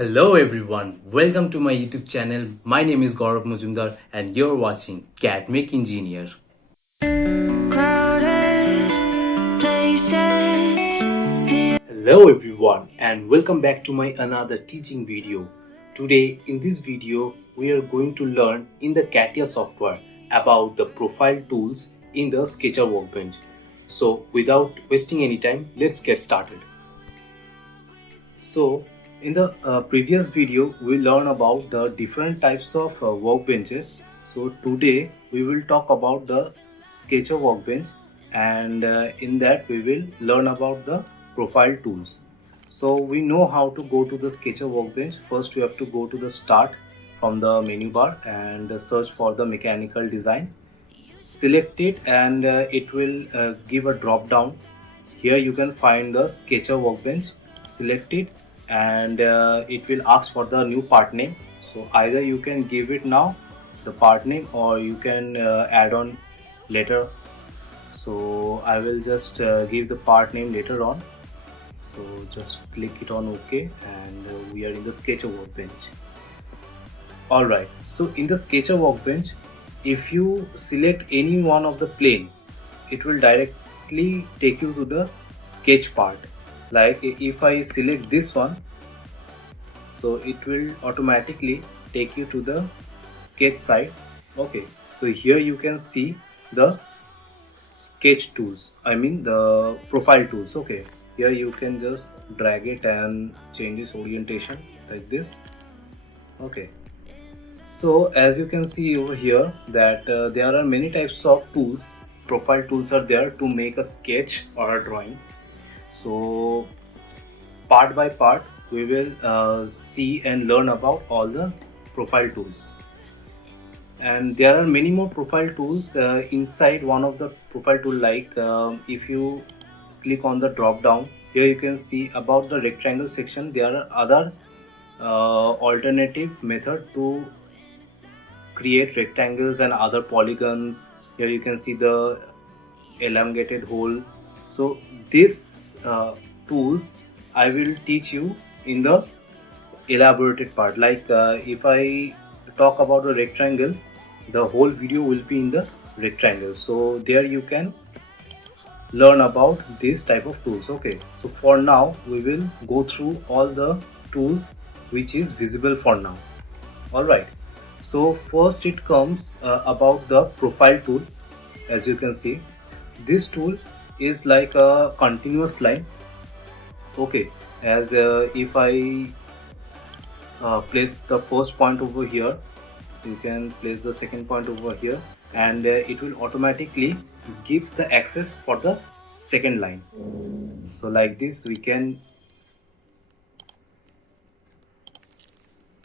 Hello everyone, welcome to my YouTube channel. My name is Gaurav Majumdar and you're watching Cat Make Engineer. Hello everyone and welcome back to my another teaching video. Today in this video we are going to learn in the CATIA software about the profile tools in the Sketcher workbench. So without wasting any time, let's get started. So in the previous video we learned about the different types of workbenches. So today we will talk about the Sketcher workbench, and in that we will learn about the profile tools. So we know how to go to the Sketcher workbench. First we have to go to the start from the menu bar and search for the mechanical design. Select it and it will give a drop down. Here you can find the Sketcher workbench. Select it and it will ask for the new part name. So either you can give it now the part name or you can add on later. So I will just give the part name later on. So just click it on OK and we are in the Sketcher workbench. Alright, so in the Sketcher workbench, if you select any one of the plane, it will directly take you to the sketch part. Like if I select this one, so it will automatically take you to the sketch side. Okay, so here you can see the sketch tools, I mean the profile tools. Okay, here you can just drag it and change its orientation like this. Okay, so as you can see over here that there are many types of tools. Profile tools are there to make a sketch or a drawing. So part by part we will see and learn about all the profile tools, and there are many more profile tools inside one of the profile tool. Like if you click on the drop down, here you can see about the rectangle section. There are other alternative method to create rectangles and other polygons. Here you can see the elongated hole. So this tools I will teach you in the elaborated part. Like if I talk about the rectangle, the whole video will be in the rectangle. So there you can learn about this type of tools. Okay, so for now we will go through all the tools which is visible for now. Alright, so first it comes about the profile tool. As you can see, this tool is like a continuous line. Okay, as if I place the first point over here, you can place the second point over here, and it will automatically gives the access for the second line. So like this we can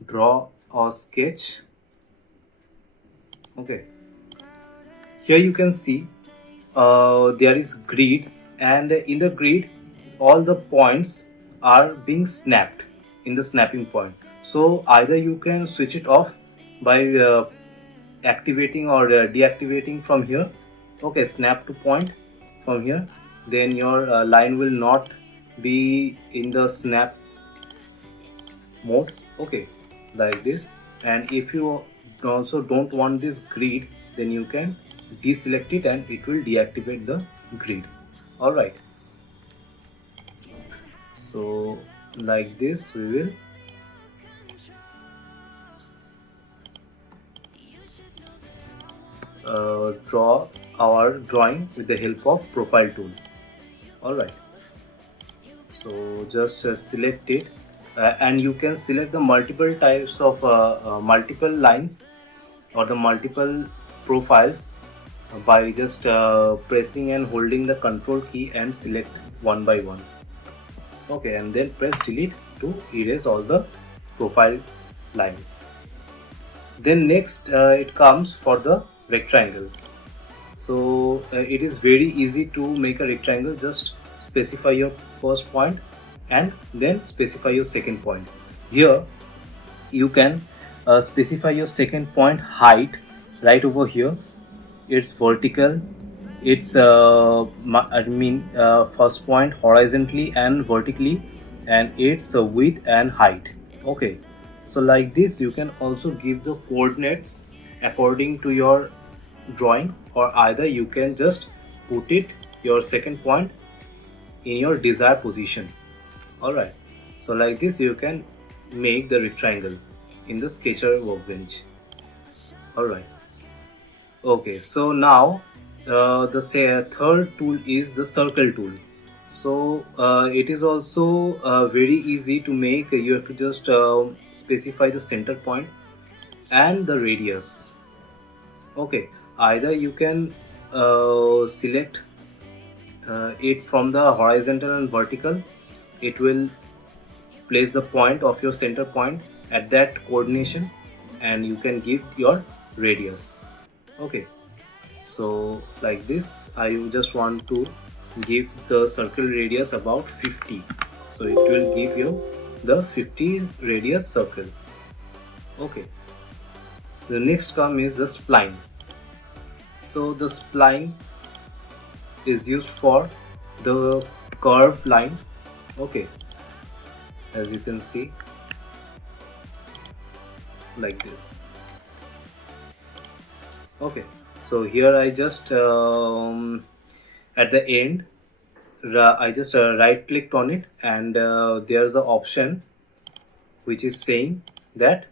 draw or sketch. Okay, here you can see there is grid, and in the grid all the points are being snapped in the snapping point. So either you can switch it off by activating or deactivating from here. Okay, snap to point from here, then your line will not be in the snap mode. Okay, like this. And if you also don't want this grid, then you can deselect it and it will deactivate the grid. Alright, so like this we will draw our drawing with the help of profile tool. Alright, so just select it and you can select the multiple types of multiple lines or the multiple profiles by just pressing and holding the control key and select one by one. Okay, and then press delete to erase all the profile lines. Then next it comes for the rectangle. So it is very easy to make a rectangle. Just specify your first point and then specify your second point. Here you can specify your second point height right over here. It's vertical, it's first point horizontally and vertically, and its width and height. Okay, so like this you can also give the coordinates according to your drawing, or either you can just put it your second point in your desired position. Alright, so like this you can make the rectangle in the sketcher workbench. Alright, okay, so now the third tool is the circle tool. So it is also very easy to make. You have to just specify the center point and the radius. Okay, either you can select it from the horizontal and vertical. It will place the point of your center point at that coordination, and you can give your radius. Okay, so like this I just want to give the circle radius about 50, so it will give you the 50 radius circle. Okay, the next come is the spline. So the spline is used for the curved line. Okay, as you can see, like this. Okay, so here I just at the end I just right clicked on it, and there's the option which is saying that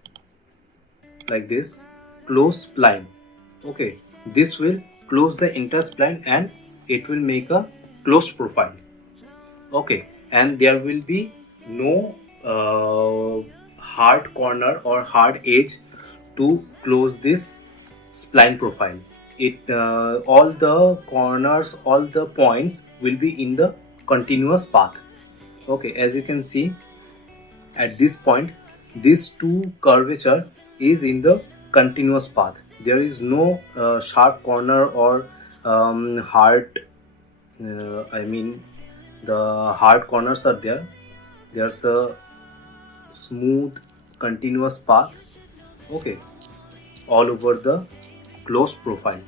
like this, close spline. Okay, this will close the entire spline and it will make a closed profile. Okay, and there will be no hard corner or hard edge to close this spline profile. It all the corners, all the points will be in the continuous path. Okay, as you can see at this point, this two curvature is in the continuous path. There is no sharp corner or hard I mean the hard corners are there. There's a smooth continuous path. Okay, all over the closed profile.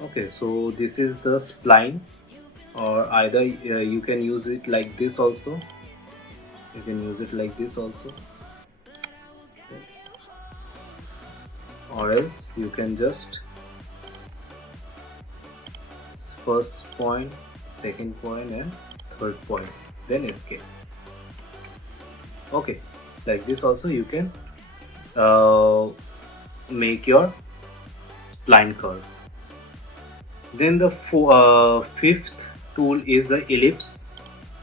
Okay, so this is the spline, or either you can use it like this also. You can use it like this also, or else you can just first point, second point and third point, then escape. Okay, like this also you can make your spline curve. Then the fifth tool is the ellipse.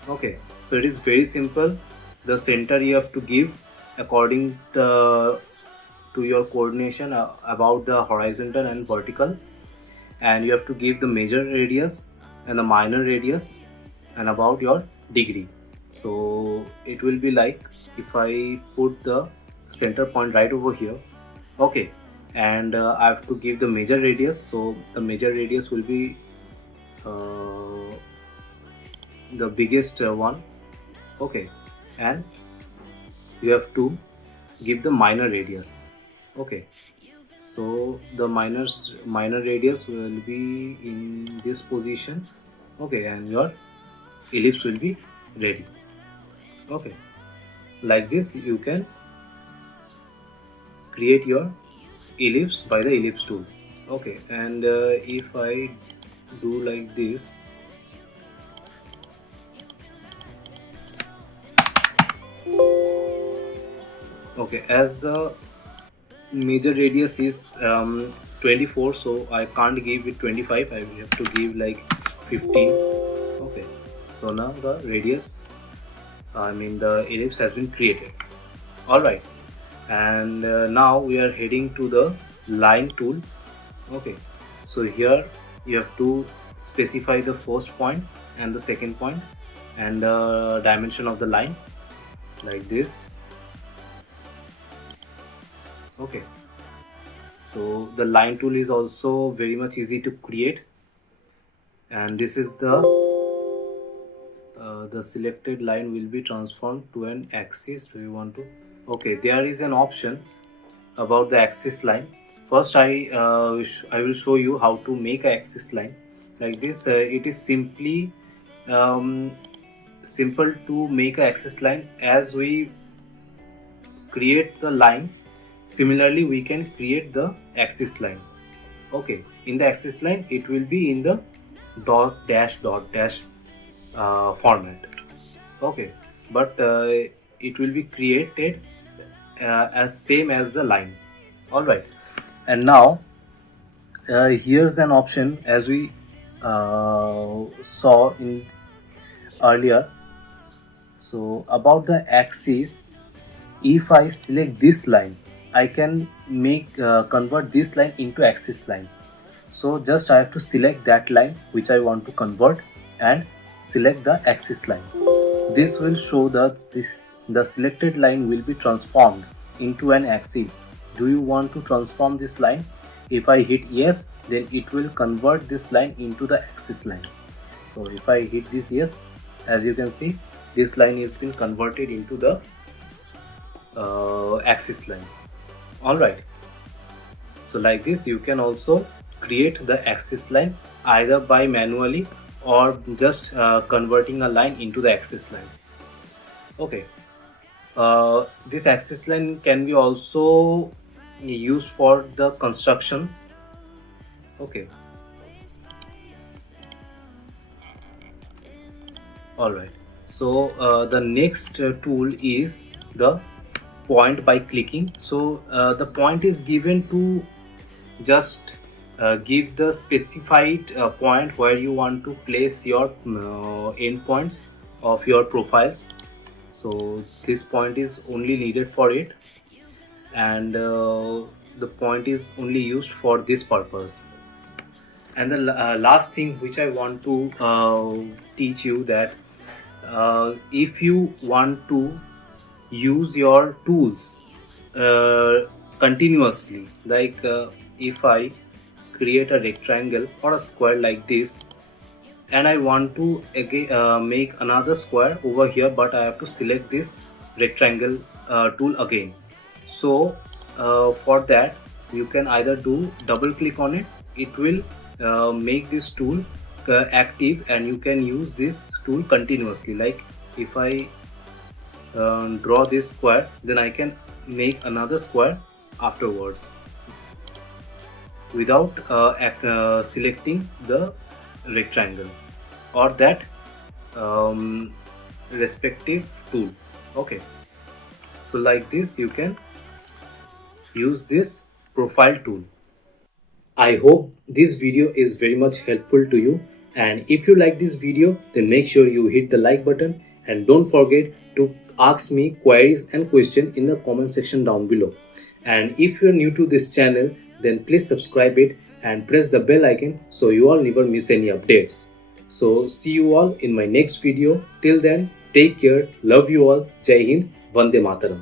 Okay, so it is very simple. The center you have to give according to your coordination about the horizontal and vertical, and you have to give the major radius and the minor radius and about your degree. So it will be like, if I put the center point right over here, okay, and I have to give the major radius, so the major radius will be the biggest one. Okay, and you have to give the minor radius. Okay, so the minor radius will be in this position. Okay, and your ellipse will be ready. Okay, like this you can create your ellipse by the ellipse tool. Okay, and if I do like this, okay, as the major radius is 24, so I can't give it 25, I have to give like 15. Okay, so now the radius, the ellipse has been created. Alright, and now we are heading to the line tool. Okay, so here you have to specify the first point and the second point and the dimension of the line, like this. Okay, so the line tool is also very much easy to create, and this is the selected line will be transformed to an axis. Do you want to? Okay, there is an option about the axis line. First I will show you how to make an axis line like this. It is simply simple to make an axis line, as we create the line. Similarly, we can create the axis line. Okay, in the axis line it will be in the dot dash format. Okay, but it will be created as same as the line. All right, and now here's an option as we saw in earlier. So about the axis, if I select this line, I can make convert this line into axis line. So just I have to select that line which I want to convert and select the axis line. This will show that the selected line will be transformed into an axis. Do you want to transform this line? If I hit yes, then it will convert this line into the axis line. So if I hit this yes, as you can see, this line is been converted into the axis line. Alright, so like this you can also create the axis line either by manually or just converting a line into the axis line. Okay, this axis line can be also used for the constructions. Okay, alright, so the next tool is the point by clicking. So the point is given to just give the specified point where you want to place your endpoints of your profiles. So this point is only needed for it, and the point is only used for this purpose. And the last thing which I want to teach you that if you want to use your tools continuously, like if I create a rectangle or a square like this, and I want to again make another square over here, but I have to select this rectangle tool again. So for that you can either do double click on it. It will make this tool active, and you can use this tool continuously. Like if I draw this square, then I can make another square afterwards without selecting the rectangle or that respective tool. Okay, so like this you can use this profile tool. I hope this video is very much helpful to you, and if you like this video, then make sure you hit the like button and don't forget to ask me queries and questions in the comment section down below. And if you're new to this channel, then please subscribe it and press the bell icon so you all never miss any updates. So see you all in my next video. Till then, take care, love you all, Jai Hind, Vande Mataram.